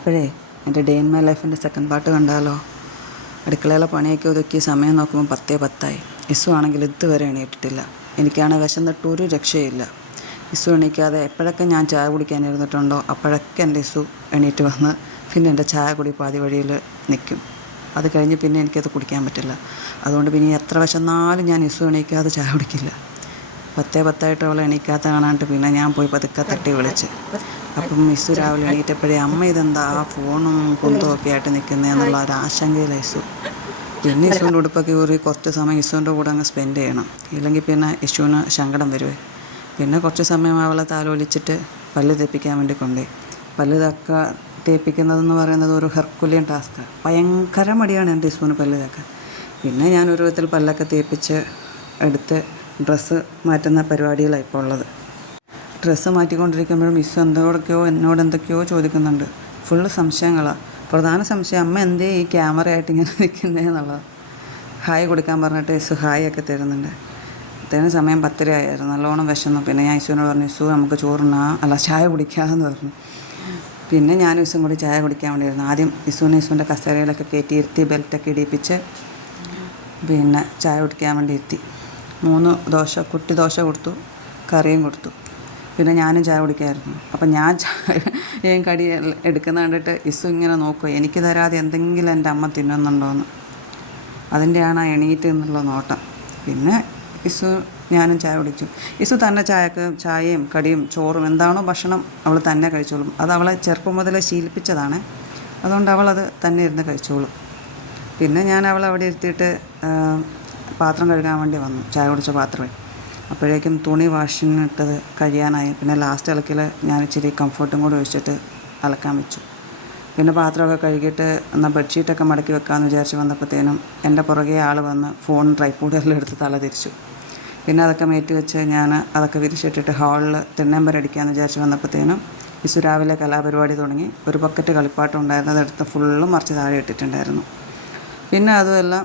അപ്പോഴേ എന്റെ day in my ലൈഫിന്റെ സെക്കൻഡ് പാർട്ട് കണ്ടാലോ? അടുക്കളയിലെ പണിയൊക്കെ ഒതുക്കി സമയം നോക്കുമ്പോൾ പത്തേ പത്തായി. ഇസു ആണെങ്കിൽ ഇതുവരെ എണീറ്റിട്ടില്ല. എനിക്കാണ് വിശന്നിട്ട് ഒരു രക്ഷയില്ല. ഇസു എണീക്കാതെ എപ്പോഴൊക്കെ ഞാൻ ചായ കുടിക്കാൻ ഇരുന്നിട്ടുണ്ടോ അപ്പോഴൊക്കെ എന്റെ ഇസു എണീറ്റ് വന്ന് പിന്നെ എന്റെ ചായ കുടി പാതി വഴിയിൽ നിൽക്കും. അത് കഴിഞ്ഞ് പിന്നെ എനിക്കത് കുടിക്കാൻ പറ്റില്ല. അതുകൊണ്ട് പിന്നെ എത്ര വിശന്നാലും ഞാൻ ഇസു എണീക്കാതെ ചായ കുടിക്കില്ല. പത്തേ പത്തായിട്ട് അവൾ എണീക്കാത്ത കാണാണ്ട് പിന്നെ ഞാൻ പോയി പതുക്കെ തട്ടി വിളിച്ച്. അപ്പം മിസ്സു രാവിലെ എണീറ്റപ്പോഴേ അമ്മ ഇതെന്താ ആ ഫോണും ആയിട്ട് നിൽക്കുന്നതെന്നുള്ള ഒരു ആശങ്കയിൽ ഇസു പിന്നെ ഇസുവിന്റെ ഉടുപ്പൊക്കെ ഊറി കുറച്ച് സമയം ഇസുവിന്റെ കൂടെ അങ്ങ് സ്പെൻഡ് ചെയ്യണം. ഇല്ലെങ്കിൽ പിന്നെ ഇഷുവിന് ശങ്കടം വരുവേ. പിന്നെ കുറച്ച് സമയം അവളെ താലോലിച്ചിട്ട് പല്ല് തേപ്പിക്കാൻ വേണ്ടി കൊണ്ടുപോയി പല്ല് തക്ക തേപ്പിക്കുന്നതെന്ന് പറയുന്നത് ഒരു ഹെർക്കുലിയൻ ടാസ്ക്കാണ് ഭയങ്കര മടിയാണ് എന്റെ ഇസുവിന് പല്ല് തേക്കാൻ. പിന്നെ ഞാൻ ഒരു വിധത്തിൽ പല്ലൊക്കെ തേപ്പിച്ച് എടുത്ത് ഡ്രസ്സ് മാറ്റുന്ന പരിപാടികളാണ് ഇപ്പോൾ ഉള്ളത്. ഡ്രസ്സ് മാറ്റിക്കൊണ്ടിരിക്കുമ്പോഴും മിസ് എന്തൊക്കെയോ എന്നോട് എന്തൊക്കെയോ ചോദിക്കുന്നുണ്ട്. ഫുള്ള് സംശയങ്ങളാണ് പ്രധാന സംശയം അമ്മ എന്തേ ഈ ക്യാമറയായിട്ട് ഇങ്ങനെ നിൽക്കുന്നതെന്നുള്ളത് ഹായ് കൊടുക്കാൻ പറഞ്ഞിട്ട് യേശു ഹായ് ഒക്കെ തരുന്നുണ്ട്. അത്തേന് സമയം പത്തര ആയിരുന്നു നല്ലോണം വിശന്നു. പിന്നെ ഞാൻ യേശുവിനോട് പറഞ്ഞു യേശു നമുക്ക് ചോറുണ്ണാ. അല്ല ചായ കുടിക്കാമെന്ന് പറഞ്ഞു. പിന്നെ ഞാൻ യേശു കൂടി ചായ കുടിക്കാൻ വേണ്ടിയിരുന്നു ആദ്യം യേശുവിനെ യേശുവിന്റെ കസേരയിലൊക്കെ കയറ്റി ഇരുത്തി ബെൽറ്റൊക്കെ ഇടിയിപ്പിച്ച് പിന്നെ ചായ കുടിക്കാൻ വേണ്ടി ഇരുത്തി. മൂന്ന് ദോശ കുട്ടി ദോശ കൊടുത്തു കറിയും കൊടുത്തു. പിന്നെ ഞാനും ചായ കുടിക്കായിരുന്നു. അപ്പം ഞാൻ ചായ കടി എടുക്കുന്ന കണ്ടിട്ട് ഇസു ഇങ്ങനെ നോക്കുക എനിക്ക് തരാതെ എന്തെങ്കിലും എന്റെ അമ്മ തിന്നുന്നുണ്ടോയെന്ന് അതിന്റെയാണ് ആ എണീറ്റ് എന്നുള്ള നോട്ടം. പിന്നെ ഇസു ഞാനും ചായ കുടിച്ചു. ഇസു തന്നെ ചായക്ക് ചായയും കടിയും ചോറും എന്താണോ ഭക്ഷണം അവൾ തന്നെ കഴിച്ചോളും. അത് അവളെ ചെറുപ്പം മുതലേ ശീലിപ്പിച്ചതാണ്. അതുകൊണ്ട് അവളത് തന്നെ ഇരുന്ന് കഴിച്ചോളും. പിന്നെ ഞാൻ അവളെ അവിടെ ഇരുത്തിയിട്ട് പാത്രം കഴുകാൻ വേണ്ടി വന്നു. ചായ കുടിച്ച പാത്രമേ. അപ്പോഴേക്കും തുണി വാഷിംഗ് ഇട്ടത് കഴിയാനായി. പിന്നെ ലാസ്റ്റ് ഇളക്കിൽ ഞാൻ ഇച്ചിരി കംഫർട്ടും കൂടി ഒഴിച്ചിട്ട് അലക്കാൻ വെച്ചു. പിന്നെ പാത്രമൊക്കെ കഴുകിയിട്ട് എന്നാൽ ബെഡ്ഷീറ്റൊക്കെ മടക്കി വെക്കാമെന്ന് വിചാരിച്ച് വന്നപ്പോഴത്തേനും എന്റെ പുറകെ ആൾ വന്ന് ഫോൺ ട്രൈപ്പോഡെല്ലാം എടുത്ത് തല തിരിച്ചു. പിന്നെ അതൊക്കെ മേറ്റി വെച്ച് ഞാൻ അതൊക്കെ വിരിച്ചിട്ടിട്ട് ഹാളിൽ തിണ്ണമ്പര അടിക്കാമെന്ന് വിചാരിച്ച് വന്നപ്പോഴത്തേനും വിശു രാവിലെ കലാപരിപാടി തുടങ്ങി. ഒരു ബക്കറ്റ് കളിപ്പാട്ടം ഉണ്ടായിരുന്നു അതെടുത്ത് ഫുള്ള് മറിച്ച് താഴെ ഇട്ടിട്ടുണ്ടായിരുന്നു. പിന്നെ അതുമെല്ലാം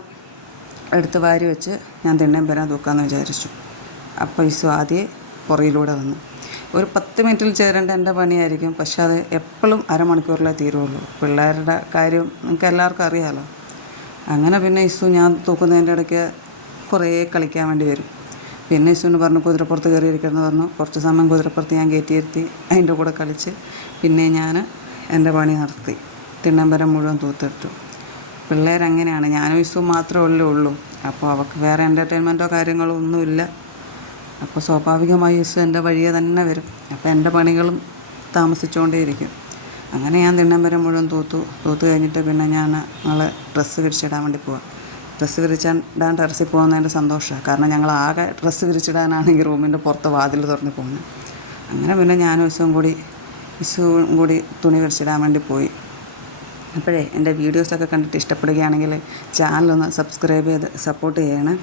എടുത്ത് വാരി വെച്ച് ഞാൻ തിണ്ണയും വരാൻ തൂക്കാമെന്ന് വിചാരിച്ചു. അപ്പോൾ ഈ സ്വാതിയെ പുറയിലൂടെ വന്നു. ഒരു പത്ത് മിനിറ്റിൽ ചേരേണ്ട എന്റെ പണിയായിരിക്കും. പക്ഷെ അത് എപ്പോഴും അരമണിക്കൂറിലേ തീരുള്ളൂ. പിള്ളേരുടെ കാര്യം നിങ്ങൾക്ക് എല്ലാവർക്കും അറിയാമല്ലോ അങ്ങനെ പിന്നെ ഇസു ഞാൻ തൂക്കുന്നതിന്റെ ഇടയ്ക്ക് കുറേ കളിക്കാൻ വേണ്ടി വരും. പിന്നെ ഇസുവിന് പറഞ്ഞു കുതിരപ്പുറത്ത് കയറി ഇരിക്കണമെന്ന് പറഞ്ഞു. കുറച്ച് സമയം കുതിരപ്പുറത്ത് ഞാൻ കയറ്റിയിരുത്തി അതിന്റെ കൂടെ കളിച്ച് പിന്നെ ഞാൻ എന്റെ പണി നടത്തി. തിണ്ണമ്പരം മുഴുവൻ തൂത്തിട്ടു. പിള്ളേരങ്ങനെയാണ്. ഞാനും ഇസു മാത്രമല്ലേ ഉള്ളൂ അപ്പോൾ അവൾക്ക് വേറെ എന്റർടൈൻമെന്റോ കാര്യങ്ങളോ ഒന്നുമില്ല. അപ്പോൾ സ്വാഭാവികമായി ഇസു എന്റെ വഴിയെ തന്നെ വരും. അപ്പോൾ എന്റെ പണികളും താമസിച്ചുകൊണ്ടേയിരിക്കും. അങ്ങനെ ഞാൻ തിണ്ണംബരം മുഴുവൻ തൂത്തു. തൂത്ത് കഴിഞ്ഞിട്ട് പിന്നെ ഞാൻ ഞങ്ങൾ ഡ്രസ്സ് വിരിച്ചിടാൻ വേണ്ടി പോവാം. ഡ്രസ്സ് വിരിച്ചിടാൻ ടെറസിൽ പോകുന്നതിന്റെ സന്തോഷമാണ്. കാരണം ഞങ്ങൾ ആകെ ഡ്രസ്സ് വിരിച്ചിടാനാണെങ്കിൽ റൂമിന്റെ പുറത്ത് വാതിൽ തുറന്ന് പോകുന്നത്. അങ്ങനെ പിന്നെ ഞാനും ഇസും കൂടി ഇസുവും കൂടി തുണി വിരിച്ചിടാൻ വേണ്ടി പോയി. അപ്പോഴേ എന്റെ വീഡിയോസൊക്കെ കണ്ടിട്ട് ഇഷ്ടപ്പെടുകയാണെങ്കിൽ ചാനലൊന്ന് സബ്സ്ക്രൈബ് ചെയ്ത് സപ്പോർട്ട് ചെയ്യണം.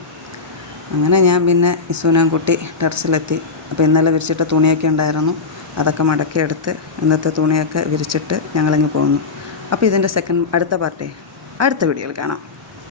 അങ്ങനെ ഞാൻ പിന്നെ ഇസുവിനെ കുട്ടി ടെറസിലെത്തി. അപ്പോൾ ഇന്നലെ വിരിച്ചിട്ട തുണിയൊക്കെ ഉണ്ടായിരുന്നു. അതൊക്കെ മടക്കിയെടുത്ത് ഇന്നത്തെ തുണിയൊക്കെ വിരിച്ചിട്ട് ഞങ്ങളിങ്ങ് പോകുന്നു അപ്പോൾ ഇതിന്റെ സെക്കൻഡ് അടുത്ത പാർട്ടേ അടുത്ത വീഡിയോയിൽ കാണാം.